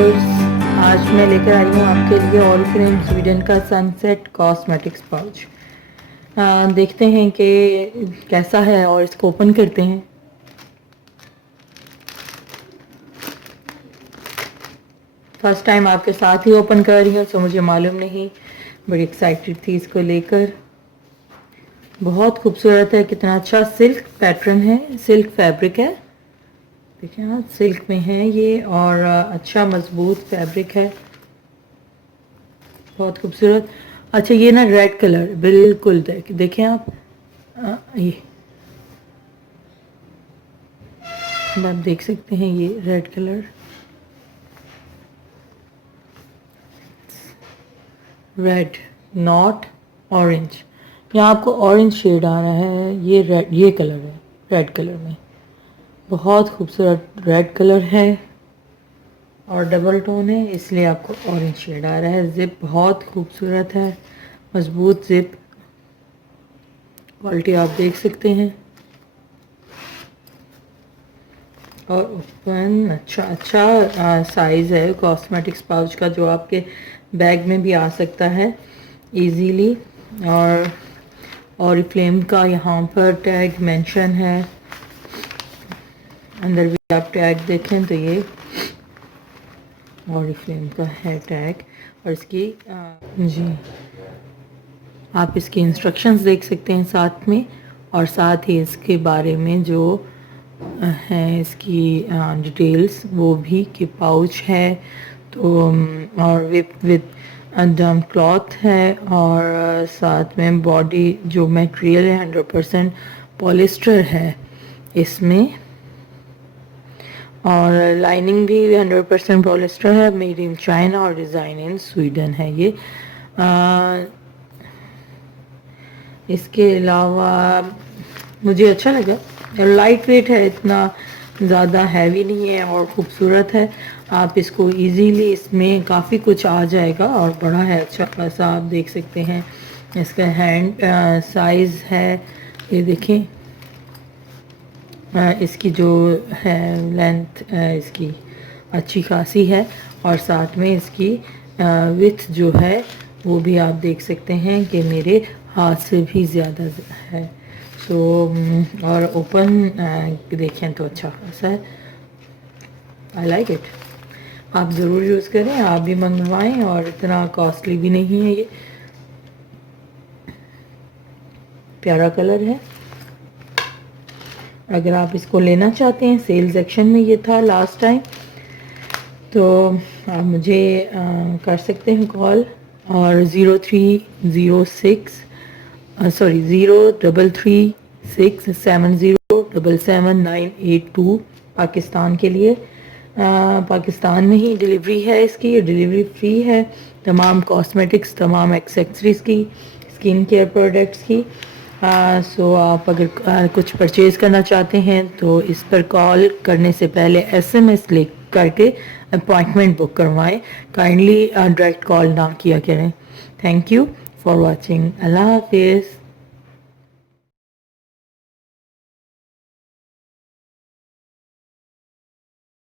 Viewers, आज मैं लेकर आई हूँ आपके लिए ऑरिफ्लेम स्वीडन का सनसेट कॉस्मेटिक्स पाउच। देखते हैं कि कैसा है और इसको ओपन करते हैं। फर्स्ट टाइम आपके साथ ही ओपन कर रही हूँ, तो मुझे मालूम नहीं, बड़ी एक्साइटेड थी इसको लेकर। बहुत खूबसूरत है, कितना अच्छा सिल्क पैटर्न है, सिल्क फैब्रिक है। देखिए ना, सिल्क में है ये और अच्छा मजबूत फैब्रिक है, बहुत खूबसूरत। अच्छा, ये ना रेड कलर बिल्कुल देखें आप, ये आप देख सकते हैं, ये red colour, red not orange. यहाँ आपको ऑरेंज शेड आ रहा है, ये रेड, ये कलर है रेड कलर में। बहुत खूबसूरत रेड कलर है और डबल टोन है, इसलिए आपको ऑरेंज शेड आ रहा है। जिप बहुत खूबसूरत है, मजबूत जिप, क्वालिटी आप देख सकते हैं। और ओपन अच्छा साइज़ है कॉस्मेटिक्स पाउच का, जो आपके बैग में भी आ सकता है इजीली। और ऑरिफ्लेम का यहाँ पर टैग मेंशन है, अंदर भी आप टैग देखें तो ये ऑरिफ्लेम का है टैग। और इसकी जी, आप इसकी इंस्ट्रक्शंस देख सकते हैं साथ में, और साथ ही इसके बारे में जो है इसकी डिटेल्स वो भी, कि पाउच है तो और विद डम क्लॉथ है, और साथ में बॉडी जो मटेरियल है 100% पॉलिस्टर है इसमें, और लाइनिंग भी 100% पॉलिस्टर है, मेड इन चाइना और डिज़ाइन इन स्वीडन है ये। इसके अलावा मुझे अच्छा लगा, लाइट वेट है, इतना ज़्यादा हैवी नहीं है और ख़ूबसूरत है। आप इसको इजीली, इसमें काफ़ी कुछ आ जाएगा और बड़ा है अच्छा खासा, आप देख सकते हैं। इसका हैंड साइज़ है, ये देखें, इसकी जो है लेंथ इसकी अच्छी खासी है, और साथ में इसकी विड्थ जो है वो भी आप देख सकते हैं कि मेरे हाथ से भी ज़्यादा है। सो और ओपन देखें तो अच्छा खासा है, आई लाइक इट। आप ज़रूर यूज़ करें, आप भी मंगवाएं, और इतना कॉस्टली भी नहीं है ये, प्यारा कलर है। अगर आप इसको लेना चाहते हैं, सेल सेक्शन में ये था लास्ट टाइम, तो आप मुझे कर सकते हैं कॉल, और 033670777982 पाकिस्तान के लिए। पाकिस्तान में ही डिलीवरी है इसकी, डिलीवरी फ्री है तमाम कॉस्मेटिक्स, तमाम एक्सेसरीज़ की, स्किन केयर प्रोडक्ट्स की। सो आप अगर कुछ परचेज़ करना चाहते हैं तो इस पर कॉल करने से पहले SMS लिख करके अपॉइंटमेंट बुक करवाएं। काइंडली डायरेक्ट कॉल ना किया करें। Thank you for watching. अल्लाह हाफिज़।